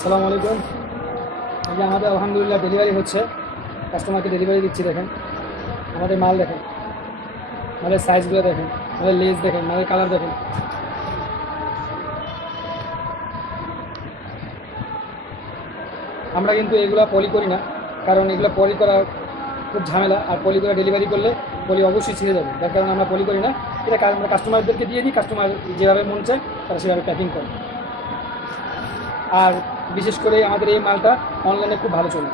আসসালামু আলাইকুম। আজকে আমাদের আলহামদুলিল্লাহ ডেলিভারি হচ্ছে, কাস্টমারকে ডেলিভারি দিচ্ছি। দেখেন আমাদের মাল, দেখেন মালের সাইজগুলো, দেখেন মালের লেস, দেখেন মালের কালার, দেখেন। আমরা কিন্তু এগুলো পলি করি না, কারণ এগুলো পলি করা খুব ঝামেলা, আর পলি করে ডেলিভারি করলে পলি অবশ্যই ছিঁড়ে যাবে। যার কারণে আমরা পলি করি না। এটা আমরা কাস্টমারদেরকে দিয়ে দিই, কাস্টমার যেভাবে মন চায় তারা সেভাবে প্যাকিং করে। আর বিশেষ করে আমাদের এই মালটা অনলাইনে খুব ভালো চলে।